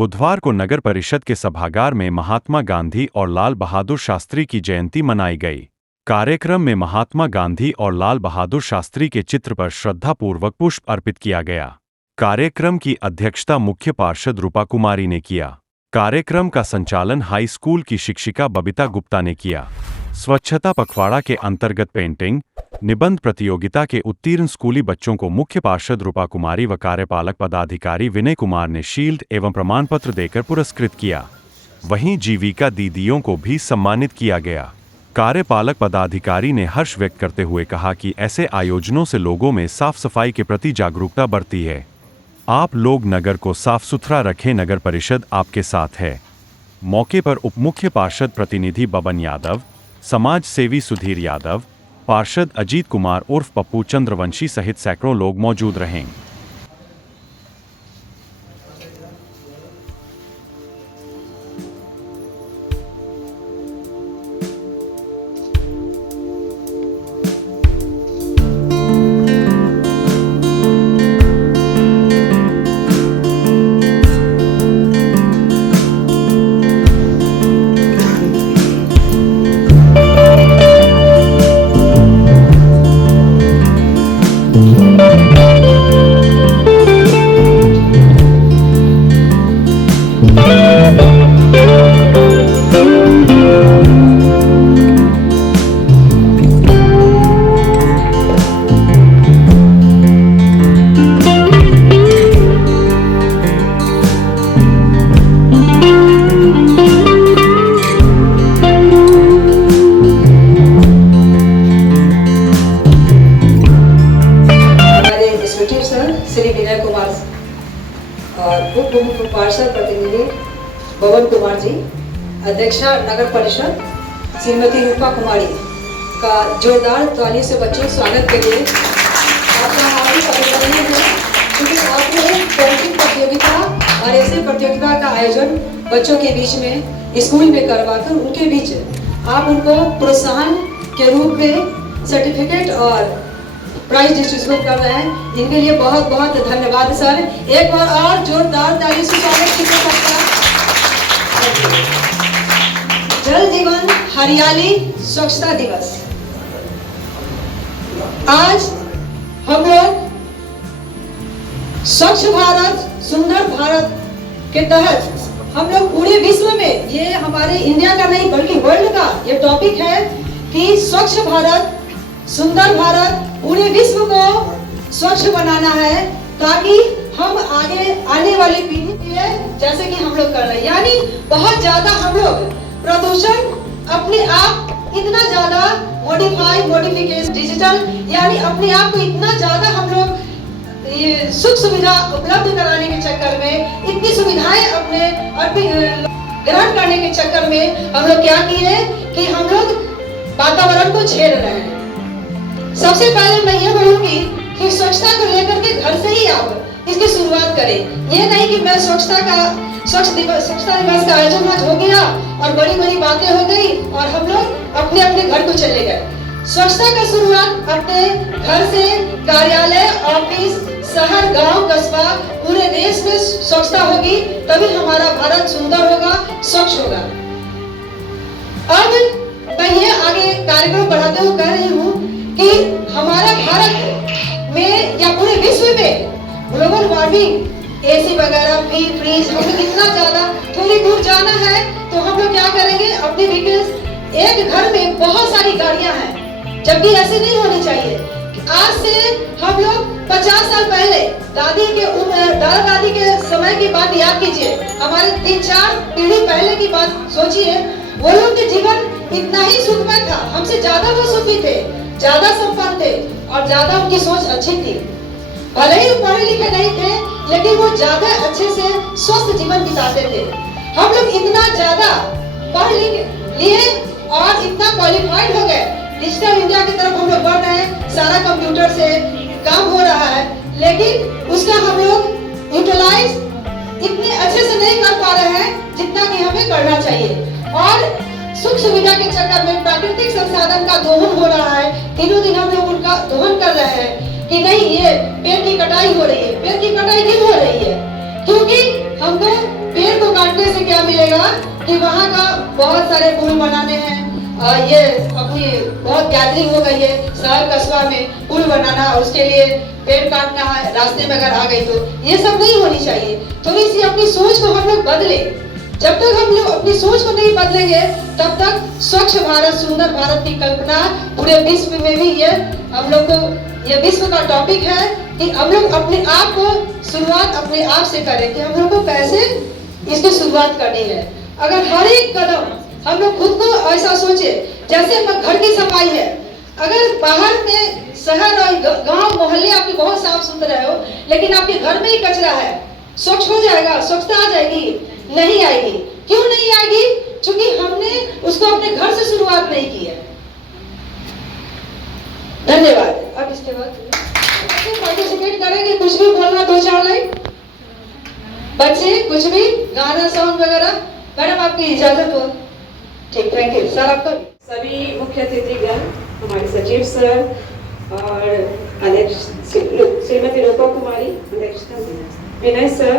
बुधवार को नगर परिषद के सभागार में महात्मा गांधी और लाल बहादुर शास्त्री की जयंती मनाई गई। कार्यक्रम में महात्मा गांधी और लाल बहादुर शास्त्री के चित्र पर श्रद्धापूर्वक पुष्प अर्पित किया गया। कार्यक्रम की अध्यक्षता मुख्य पार्षद रूपा कुमारी ने किया। कार्यक्रम का संचालन हाई स्कूल की शिक्षिका बबीता गुप्ता ने किया। स्वच्छता पखवाड़ा के अंतर्गत पेंटिंग, निबंध प्रतियोगिता के उत्तीर्ण स्कूली बच्चों को मुख्य पार्षद रूपा कुमारी व कार्यपालक पदाधिकारी विनय कुमार ने शील्ड एवं प्रमाण पत्र देकर पुरस्कृत किया। वहीं जीविका दीदियों को भी सम्मानित किया गया। कार्यपालक पदाधिकारी ने हर्ष व्यक्त करते हुए कहा कि ऐसे आयोजनों से लोगों में साफ सफाई के प्रति जागरूकता बढ़ती है। आप लोग नगर को साफ सुथरा रखें, नगर परिषद आपके साथ है। मौके पर उप मुख्य पार्षद प्रतिनिधि बबन यादव, समाज सेवी सुधीर यादव, पार्षद अजीत कुमार उर्फ पप्पू चंद्रवंशी सहित सैकड़ों लोग मौजूद रहे। श्री विनय कुमार और उप मुख्य पार्षद प्रतिनिधि बबन कुमार जी, अध्यक्षा नगर परिषद श्रीमती रूपा कुमारी का जोरदार ताली से बच्चों स्वागत के लिए आपका हार्दिक अभिनंदन है, क्योंकि आपने पेंटिंग प्रतियोगिता और ऐसे प्रतियोगिता का आयोजन बच्चों के बीच में स्कूल में करवाकर उनके बीच आप उनको प्रोत्साहन के रूप में सर्टिफिकेट और प्राइज डिस्ट्रीब्यूट कर रहे हैं। इनके लिए बहुत बहुत धन्यवाद सर। एक बार और जोरदार ताली से स्वागत किया सकता है। जल जीवन हरियाली स्वच्छता दिवस, आज हम लोग स्वच्छ भारत सुंदर भारत के तहत हम लोग पूरे विश्व में, ये हमारे इंडिया का नहीं बल्कि वर्ल्ड का ये टॉपिक है कि स्वच्छ भारत सुंदर भारत, पूरे विश्व को स्वच्छ बनाना है ताकि हम आगे आने वाली पीढ़ी के लिए जैसे कि हम लोग कर रहे हैं, यानी बहुत ज्यादा हम लोग प्रदूषण अपने आप इतना ज्यादा मॉडिफिकेशन डिजिटल, यानी अपने आप को इतना ज्यादा हम लोग ये सुख सुविधा उपलब्ध कराने के चक्कर में, इतनी सुविधाएं अपने ग्रहण करने के चक्कर में हम लोग क्या किए कि हम लोग वातावरण को छेड़ रहे हैं। सबसे पहले मैं ये बोलूंगी कि स्वच्छता को लेकर के घर से ही आप इसकी शुरुआत करें। ये नहीं कि मैं स्वच्छता दिवस का आयोजन आज हो गया और बड़ी बड़ी बातें हो गई और हम लोग अपने अपने घर को चले गए। स्वच्छता का शुरुआत अपने घर से, कार्यालय, ऑफिस, शहर, गांव, कस्बा, पूरे देश में स्वच्छता होगी तभी हमारा भारत सुंदर होगा, स्वच्छ होगा। अब मैं ये आगे कार्यक्रम बढ़ाते हुए कह रही हूँ कि हमारा भारत में या पूरे विश्व में ग्लोबल वार्मिंग, एसी वगैरह, फ्रिज, हम लोग इतना ज्यादा, थोड़ी दूर जाना है तो हम लोग क्या करेंगे, अपने व्हीकल्स, एक घर में बहुत सारी गाड़ियां हैं, जबकि ऐसे नहीं होनी चाहिए। आज से हम लोग 50 साल पहले दादा दादी के समय की बात याद कीजिए, हमारे 3-4 पीढ़ी पहले की बात सोचिए, वो लोग के जीवन इतना ही सुखमय था, हमसे ज्यादा वो सुखी थे, ज्यादा संपन्न थे और ज्यादा उनकी सोच अच्छी थी। भले ही पढ़े लिखे नहीं थे लेकिन वो ज्यादा अच्छे से स्वस्थ जीवन बिताते थे। हम लोग इतना ज्यादा पढ़ लिख लिए और इतना क्वालिफाइड हो गए, डिजिटल इंडिया की तरफ हम लोग बढ़ रहे हैं, सारा कंप्यूटर से काम हो रहा है, लेकिन उसका हम लोग यूटिलाइज इतने अच्छे से नहीं कर पा रहे हैं जितना कि हमें करना चाहिए। और सुख सुविधा के चक्कर में प्राकृतिक संसाधन का दोहन हो रहा है, दिनों दिन हम लोग उनका दोहन कर रहे हैं कि नहीं, ये पेड़ की कटाई हो रही है। पेड़ की कटाई क्यों हो रही है? क्योंकि हमको पेड़ को काटने से क्या मिलेगा कि वहाँ का बहुत सारे पुल बनाने हैं, ये अपनी बहुत गैदरिंग हो गई है शहर कस्बा में पुल बनाना, और उसके लिए पेड़ काटना है रास्ते में अगर आ गई तो ये सब नहीं होनी चाहिए। थोड़ी सी अपनी सोच को हम लोग बदले। जब तक हम लोग अपनी सोच को नहीं बदलेंगे तब तक स्वच्छ भारत सुंदर भारत की कल्पना पूरे विश्व में भी ये हम लोग को, ये विश्व का टॉपिक है कि हम लोग अपने आप को शुरुआत अपने आप से करें कि हम लोग को कैसे इसकी शुरुआत करनी है। अगर हर एक कदम हम लोग खुद को ऐसा सोचे, जैसे अपना घर की सफाई है, अगर बाहर में शहर और गांव मोहल्ले आपके बहुत साफ सुथरे हो, लेकिन आपके घर में ही कचरा है, स्वच्छ हो जाएगा, स्वच्छता आ जाएगी? नहीं आएगी। क्यों नहीं आएगी? क्योंकि हमने उसको अपने घर से शुरुआत नहीं की है। धन्यवाद। अब इसके बाद पार्टिसिपेट करेंगे, कुछ भी बोलना, 2-4 लाइन बच्चे, कुछ भी गाना सॉन्ग वगैरह। मैडम आपकी इजाजत हो? ठीक, थैंक यू सर। आपका सभी मुख्य अतिथिगण, हमारे सचिव सर और अध्यक्ष श्रीमती रूपा कुमारी, अध्यक्ष विनय सर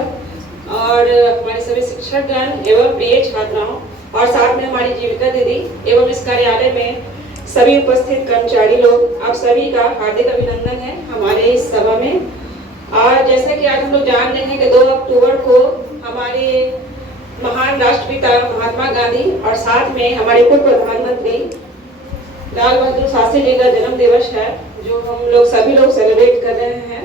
और हमारे सभी शिक्षकगण एवं प्रिय छात्राओं, और साथ में हमारी जीविका दीदी एवं इस कार्यालय में सभी उपस्थित कर्मचारी लोग, आप सभी का हार्दिक अभिनंदन है हमारे इस सभा में। और जैसा कि आज हम लोग जान रहे हैं कि 2 अक्टूबर को हमारे महान राष्ट्रपिता महात्मा गांधी और साथ में हमारे पूर्व प्रधानमंत्री लाल बहादुर शास्त्री जी का जन्म दिवस है, जो हम लोग सभी लोग सेलिब्रेट कर रहे हैं।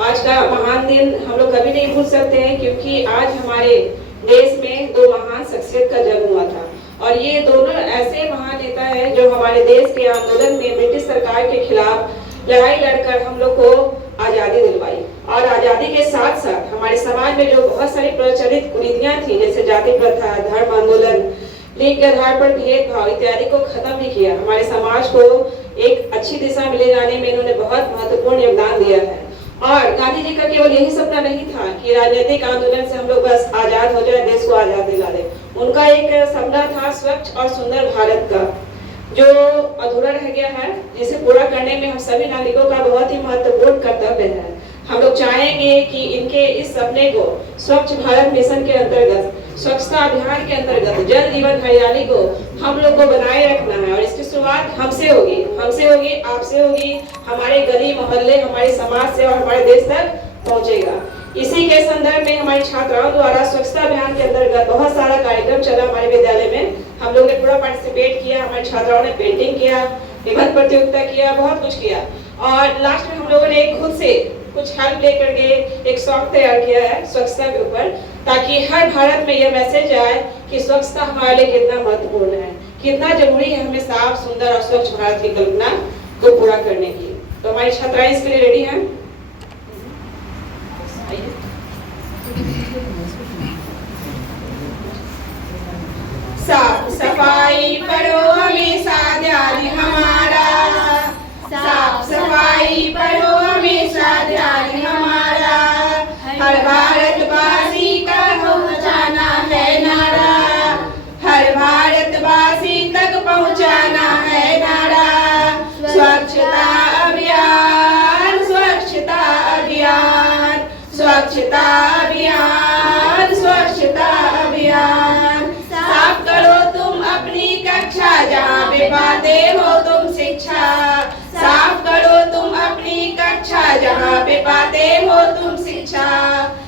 आज का महान दिन हम लोग कभी नहीं भूल सकते हैं, क्योंकि आज हमारे देश में 2 महान शख्सियत का जन्म हुआ था, और ये दोनों ऐसे महान नेता हैं जो हमारे देश के आंदोलन में ब्रिटिश सरकार के खिलाफ लड़ाई लड़कर हम लोग को आजादी दिलवाई। और आजादी के साथ साथ हमारे समाज में जो बहुत सारी प्रचलित कुरीतियां थी, जैसे जाति प्रथा, धर्म आंदोलन, लिंग के आधार पर भेदभाव इत्यादि को खत्म भी किया। हमारे समाज को एक अच्छी दिशा में ले जाने में इन्होंने बहुत महत्वपूर्ण योगदान दिया है। और गांधी जी का केवल यही सपना नहीं था कि राजनीतिक आंदोलन से हम लोग बस आजाद हो जाए, देश को आजाद दिला दे। उनका एक सपना था स्वच्छ और सुंदर भारत का, जो अधूरा रह गया है, जिसे पूरा करने में हम सभी नागरिकों का बहुत ही महत्वपूर्ण कर्तव्य है। हम लोग चाहेंगे कि इनके इस सपने को स्वच्छ भारत मिशन के अंतर्गत, स्वच्छता अभियान के अंतर्गत जल जीवन हरियाली को हम लोग को बनाए रखना है, और इसकी शुरुआत हमसे होगी, आपसे होगी, हमारे गली मोहल्ले, हमारे समाज से और हमारे देश तक पहुंचेगा। इसी के संदर्भ में हमारी छात्राओं द्वारा स्वच्छता अभियान के अंतर्गत बहुत सारा कार्यक्रम चला हमारे विद्यालय में। हम लोग ने पूरा पार्टिसिपेट किया, हमारी छात्राओं ने पेंटिंग किया, निबंध प्रतियोगिता किया, बहुत कुछ किया। और लास्ट में हम लोगों ने खुद से कुछ हेल्प लेकर के एक सॉन्ग तैयार किया है स्वच्छता के ऊपर, ताकि हर भारत में यह मैसेज आए कि स्वच्छता हमारे लिए कितना महत्वपूर्ण है, कितना जरूरी है हमें साफ, सुंदर और स्वच्छ भारत की कल्पना को पूरा करने की। तो हमारी छात्राएं इसके लिए रेडी हैं। साफ सफाई पढ़ो हमेशा ध्यान हमारा, साफ सफाई पढ़ो हमेशा ध्यान हमारा, हर भारतवासी का पहुंचाना है नारा, हर भारतवासी तक पहुंचाना है नारा। स्वच्छता अभियान, स्वच्छता अभियान, स्वच्छता अभियान, स्वच्छता अभियान। साफ करो तुम अपनी कक्षा, जहाँ पे पाते हो तुम शिक्षा, साफ करो तुम अपनी कक्षा, जहाँ पे पाते हो तुम शिक्षा।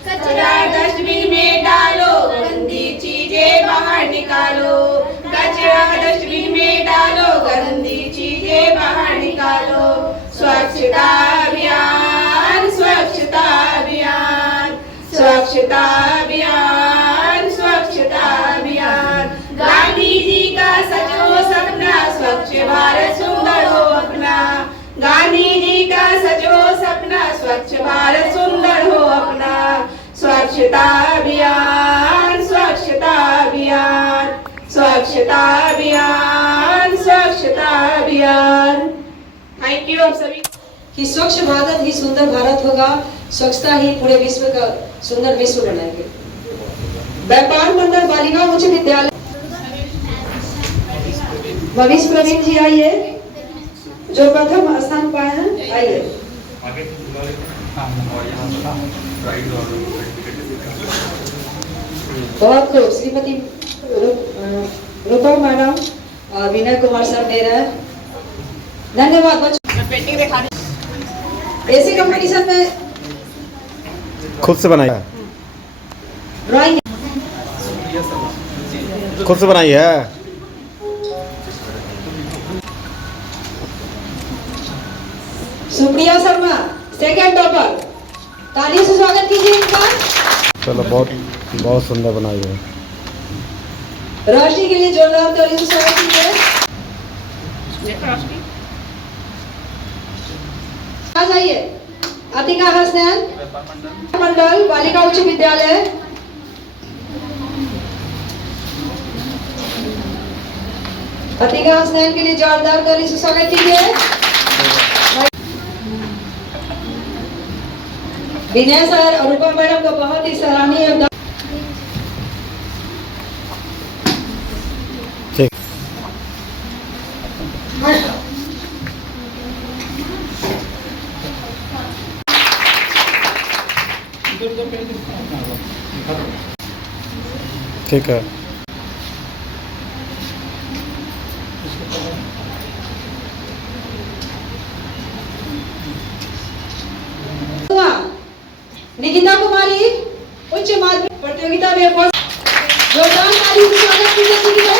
कचरा डस्टबिन में डालो, गंदी चीजें बाहर निकालो, कचरा डस्टबिन में डालो, गंदी चीजें बाहर निकालो। स्वच्छता अभियान, स्वच्छता अभियान, स्वच्छता अभियान, स्वच्छता अभियान। गांधी जी का सचो सपना, स्वच्छ भारत सुंदर हो अपना, गांधी जी का सचो सपना, स्वच्छ भारत सुंदर हो अपना। स्वच्छता अभियान, स्वच्छता अभियान, स्वच्छता अभियान, स्वच्छता अभियान। थैंक यू आप सभी। कि स्वच्छ भारत ही सुंदर भारत होगा, स्वच्छता ही पूरे विश्व का सुंदर विश्व बनाएंगे। व्यापार मंडल बालिका उच्च विद्यालय भविष्य प्रवीण जी आइए, जो प्रथम स्थान पाए हैं, आइए। बहुत खूब। श्रीमती रूपा मैडम और विनय कुमार सर दे रहे हैं। धन्यवाद बच्चों। पेंटिंग दिखाने ऐसे कंपटीशन में खुद से बनाई है, ड्राइंग खुद से बनाई है। सुप्रिया शर्मा सेकंड टॉपर, तालियों से स्वागत कीजिए इनका। चलो बहुत बहुत सुंदर बनाई है। रोशनी के लिए जोरदार तालियों से स्वागत कीजिए। आ जाइए। अतिका हसनैन मंडल बालिका उच्च विद्यालय। अतिका हसनैन के लिए जोरदार तालियों से स्वागत कीजिए। विनय सर और रूपा मैडम का बहुत ही सराहनीय योगदान। ठीक, ठीक है। निकिता कुमारी उच्च माध्यमिक प्रतियोगिता में जोरदार तालियों से स्वागत कीजिए।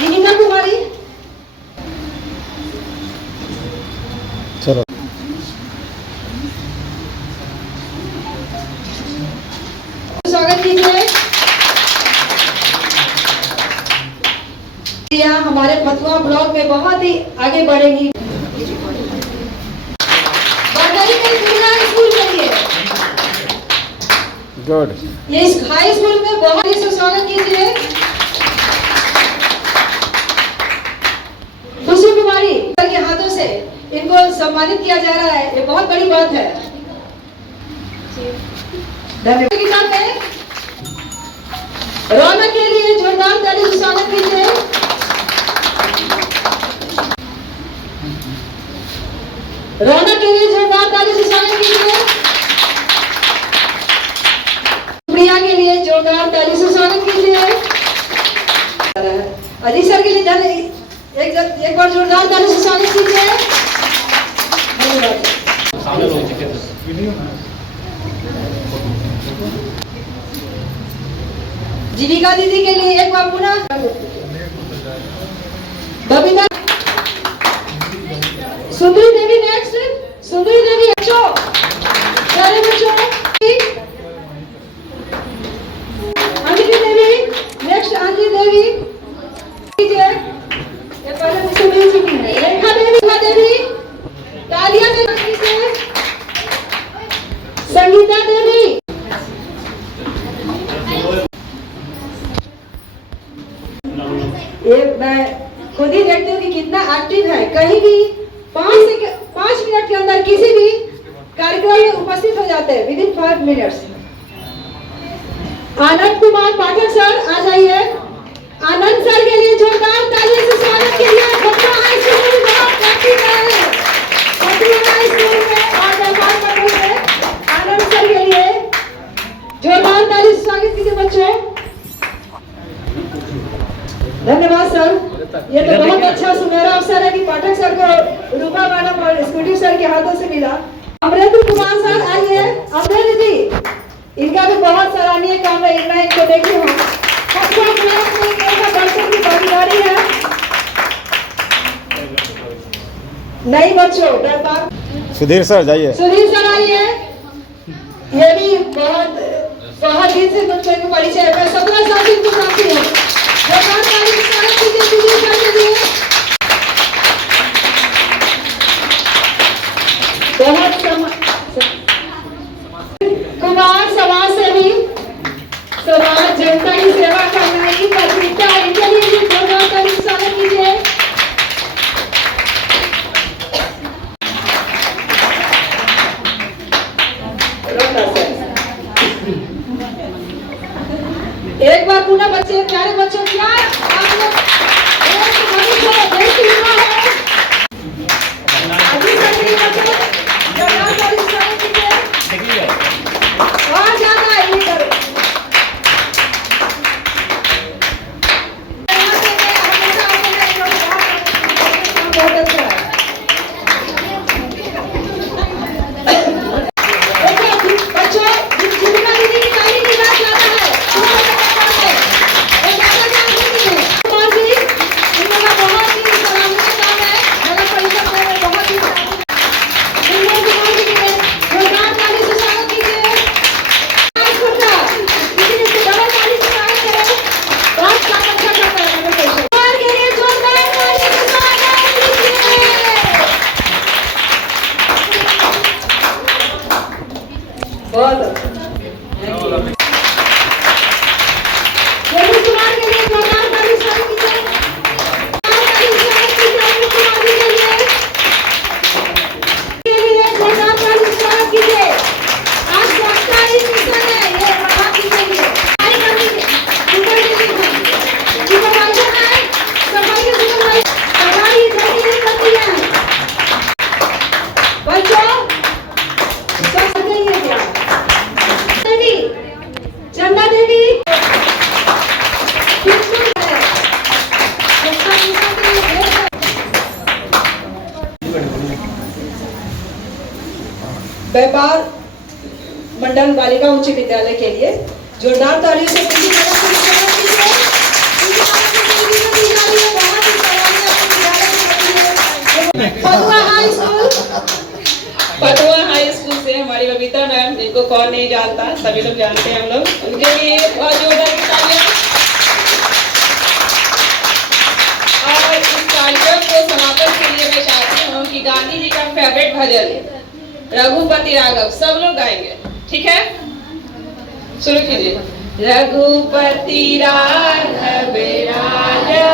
निकिता कुमारी चलो स्वागत कीजिए। हमारे फतुहा ब्लॉक में बहुत ही आगे बढ़ेगी। स्कूल के लिए गुड। ये इस हाई स्कूल में बहुत ही स्वागत कीजिए। खुशी कुमारी सर के हाथों से इनको सम्मानित किया जा रहा है, ये बहुत बड़ी बात है। धन्यवाद। रौनक के लिए जोरदार तालियों से स्वागत कीजिए। रौनक के लिए जोरदार तालियों से स्वागत कीजिए। प्रिया के लिए जोरदार तालियों से स्वागत कीजिए। अजीत सर के लिए एक बार जोरदार तालियों से स्वागत कीजिए। जीविका दीदी के लिए एक बार पुनः बबीता। सुंदरी देवी नेक्स्ट। सुंदरी देवी बच्चों सारे बच्चों। अंजलि देवी नेक्स्ट। अंजलि देवी ये पहले मुझसे मिल चुकी है। रेखा देवी, रेखा देवी तालियां दीजिए। संगीता देवी। ये मैं खुद ही देखती हूँ कि कितना एक्टिव है। कहीं भी 5 मिनट के अंदर किसी भी कार्यक्रम में उपस्थित हो जाते हैं within 5 minutes. Anand Kumar Pathak sir आ जाइए। आनंद सर के लिए जोरदार तालियों से स्वागत कीजिए। फतुहा हाई स्कूल में बहुत एक्टिव है। फतुहा हाई स्कूल में और व्यापार पटल में आनंद सर के लिए जोरदार तालियों से स्वागत कीजिए बच्चों। धन्यवाद सर। ये तो बहुत अच्छा सुनहरा अवसर है कि पाठक सर को रूपा मैडम और स्कूटी सर के हाथों से मिला। अमरेंद्र कुमार सर आइए। अमरेंद्र जी, इनका भी बहुत सराहनीय काम है। मैं इनको देखी हूँ। दर्शक की भागीदारी है। नहीं बच्चों दरबार। सुधीर सर जाइए। सुधीर सर आइए। ये भी बहुत दिन से मुझको परिचय है। मैं 17 साल से इनको जानती हूँ। कुमार समाज सेवी, समाज जनता की सेवा करना ही प्राथमिकता है। इनके लिए भी जोरदार तालियों से स्वागत कीजिए। एक बार पुनः बच्चे, प्यारे बच्चों, क्या आप लोग देश की युवा है। अभी तक नहीं बच्चे जोरदार तालियों से स्वागत कीजिए। और ज्यादा ये करो। बहुत अच्छा। Thank you. रघु कुमार के लिए जोरदार ताली स्वागत कीजिए। के लिए जोरदार ताली स्वागत कीजिए। आज सरकारी मिशन है, ये बढ़ा दीजिए। सफाई कर दीजिए। सुपरवाइजर है, सफाई के सुपरवाइजर, सफाई जल्दी नहीं करती है। बच्चों, सब जाइए क्या? देवी, चंदा देवी, व्यापार मंडल बालिका उच्च विद्यालय के लिए जोरदार तालियों से पटुआ हाई स्कूल, पटुआ हाई स्कूल से हमारी बबीता मैम, जिनको कौन नहीं जानता, सभी लोग जानते हैं हम लोग, उनके लिए बहुत जोरदार तालियां। और इस कार्यक्रम को समापन के लिए मैं चाहती हूँ कि गांधी जी का फेवरेट भजन रघुपति राघव सब लोग गाएंगे, ठीक है? शुरू कीजिए। रघुपति राघव राजा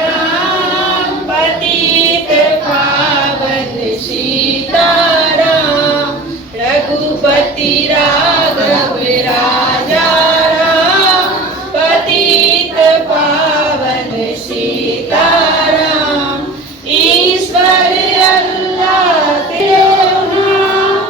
राम, पतित पावन सीताराम। रघुपति राघव राजा राम, पतित पावन सीताराम। ईश्वर अल्लाह तेरो नाम,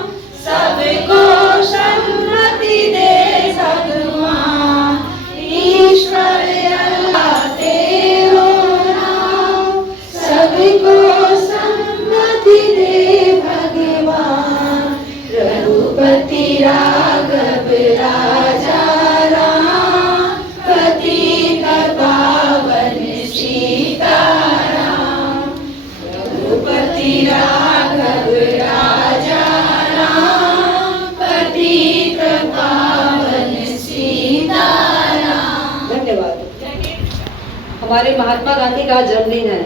सबको सन्मति दे भगवान। ईश्वर अल्लाह तेरो नाम, सबको सन्मति दे भगवान। रघुपति राघव राजा राम, पतित पावन सीताराम। रघुपति राघव राजा राम, पतित पावन सीताराम। धन्यवाद। हमारे महात्मा गांधी का जन्मदिन है,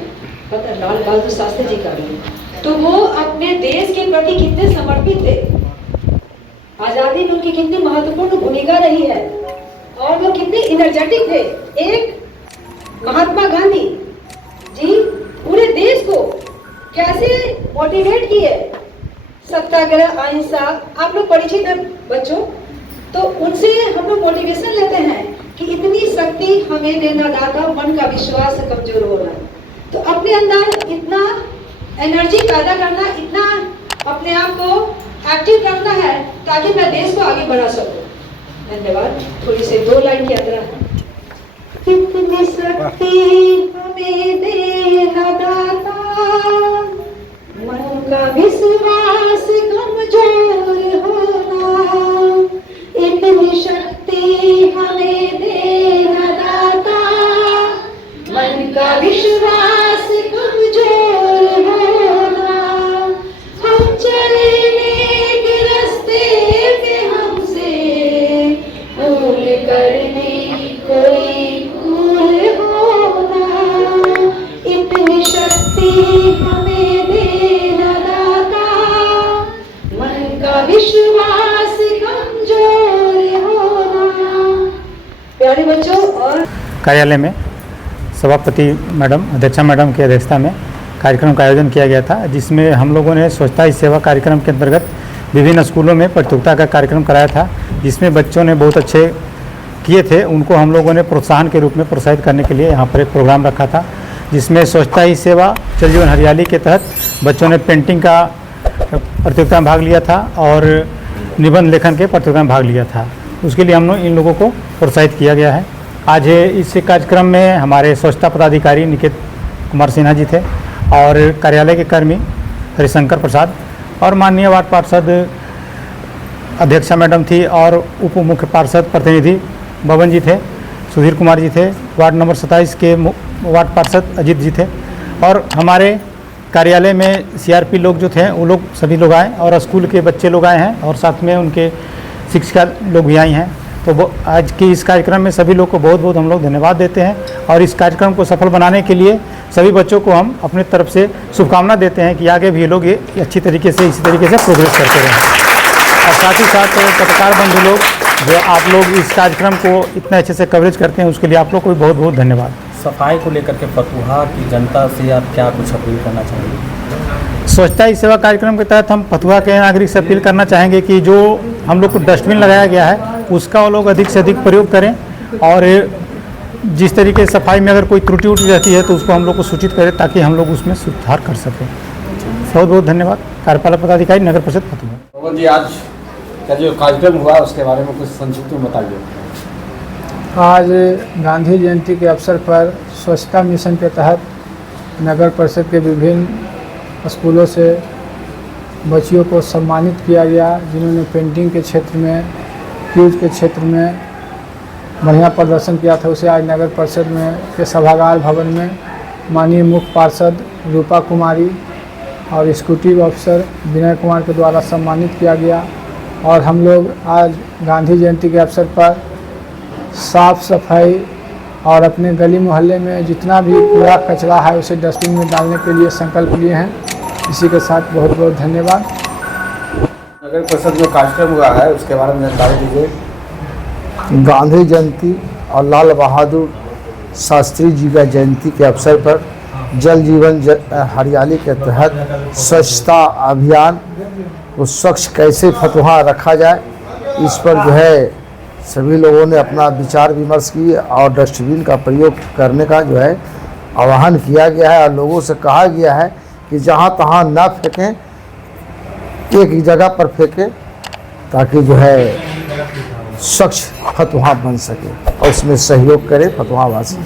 पता है, लाल बहादुर शास्त्री जी का भी। तो वो अपने देश के प्रति कितने समर्पित थे, आजादी में उनकी कितनी महत्वपूर्ण भूमिका रही है, और वो कितने एनर्जेटिक थे। एक महात्मा गांधी जी पूरे देश को कैसे मोटिवेट किए, सत्याग्रह, अहिंसा, आप लोग परिचित हैं बच्चों, तो उनसे हम लोग मोटिवेशन लेते हैं कि इतनी शक्ति हमें देना दाता, मन का विश्वास कमजोर हो रहा है। तो अपने अंदर इतना एनर्जी पैदा करना, इतना अपने आप को एक्टिव करना है ताकि मैं देश को आगे बढ़ा सकूं। धन्यवाद। थोड़ी से 2 लाइन के अंदर है। कितनी शक्ति हमें देना दाता, मन का विश्वास कमजोर होना। इतनी शक्ति हमें देना दाता, मन का विश्वास कमजोर होना। हम चले नेक रास्ते पे, हमसे भूल करने कोई भूल होना। इतनी शक्ति हमें देना दाता, मन का विश्वास कमजोर होना। प्यारे बच्चों, और कार्यालय में सभापति मैडम, अध्यक्षा मैडम की अध्यक्षता में कार्यक्रम का आयोजन किया गया था, जिसमें हम लोगों ने स्वच्छता ही सेवा कार्यक्रम के अंतर्गत विभिन्न स्कूलों में प्रतियोगिता का कार्यक्रम कराया था, जिसमें बच्चों ने बहुत अच्छे किए थे। उनको हम लोगों ने प्रोत्साहन के रूप में प्रोत्साहित करने के लिए यहाँ पर एक प्रोग्राम रखा था, जिसमें स्वच्छता ही सेवा जल जीवन हरियाली के तहत बच्चों ने पेंटिंग का प्रतियोगिता में भाग लिया था और निबंध लेखन के प्रतियोगिता में भाग लिया था। उसके लिए हम लोग इन लोगों को प्रोत्साहित किया गया है। आज इस कार्यक्रम में हमारे स्वच्छता पदाधिकारी निकेत कुमार सिन्हा जी थे, और कार्यालय के कर्मी हरिशंकर प्रसाद, और माननीय वार्ड पार्षद अध्यक्षा मैडम थी, और उप मुख्य पार्षद प्रतिनिधि बबन जी थे, सुधीर कुमार जी थे, वार्ड नंबर 27 के वार्ड पार्षद अजीत जी थे, और हमारे कार्यालय में सीआरपी लोग जो थे वो लोग सभी लोग आए, और स्कूल के बच्चे लोग आए हैं, और साथ में उनके शिक्षिका लोग भी आई हैं। तो आज के इस कार्यक्रम में सभी लोग को बहुत बहुत हम लोग धन्यवाद देते हैं, और इस कार्यक्रम को सफल बनाने के लिए सभी बच्चों को हम अपने तरफ से शुभकामना देते हैं कि आगे भी ये लोग ये अच्छी तरीके से इसी तरीके से प्रोग्रेस करते रहें। और साथ ही साथ पत्रकार बंधु लोग जो आप लोग इस कार्यक्रम को इतने अच्छे से कवरेज करते हैं, उसके लिए आप लोग को भी बहुत बहुत धन्यवाद। सफाई को लेकर के फतुहा की जनता से आप क्या कुछ अपील करना चाहेंगे? स्वच्छता ही सेवा कार्यक्रम के तहत हम फतुहा के नागरिक से अपील करना चाहेंगे कि जो हम लोग को डस्टबिन लगाया गया है उसका वो लोग अधिक से अधिक प्रयोग करें, और जिस तरीके से सफाई में अगर कोई त्रुटि उठी रहती है तो उसको हम लोग को सूचित करें ताकि हम लोग उसमें सुधार कर सकें। बहुत बहुत धन्यवाद। कार्यपालक पदाधिकारी नगर परिषद फतुहा। पवन जी, आज का जो कार्यक्रम हुआ उसके बारे में कुछ संक्षिप्त में बताइए। आज गांधी जयंती के अवसर पर स्वच्छता मिशन के तहत नगर परिषद के विभिन्न स्कूलों से बच्चियों को सम्मानित किया गया, जिन्होंने पेंटिंग के क्षेत्र में, क्यूज के क्षेत्र में बढ़िया प्रदर्शन किया था। उसे आज नगर परिषद में के सभागार भवन में माननीय मुख्य पार्षद रूपा कुमारी और एग्जीक्यूटिव अफसर विनय कुमार के द्वारा सम्मानित किया गया। और हम लोग आज गांधी जयंती के अवसर पर साफ सफाई और अपने गली मोहल्ले में जितना भी कूड़ा कचरा है उसे डस्टबिन में डालने के लिए संकल्प लिए हैं। इसी के साथ बहुत बहुत धन्यवाद। नगर परिषद में कार्यक्रम हुआ है उसके बारे में जानकारी दीजिए। गांधी जयंती और लाल बहादुर शास्त्री जी का जयंती के अवसर पर जल जीवन हरियाली के तहत स्वच्छता अभियान को स्वच्छ कैसे फतुहा रखा जाए, इस पर जो है सभी लोगों ने अपना विचार विमर्श किए और डस्टबिन का प्रयोग करने का जो है आह्वान किया गया है। और लोगों से कहा गया है कि जहाँ तहाँ ना फेंकें, एक जगह पर फेंकें ताकि जो है स्वच्छ फतुहा बन सके और उसमें सहयोग करें फतुहावासी।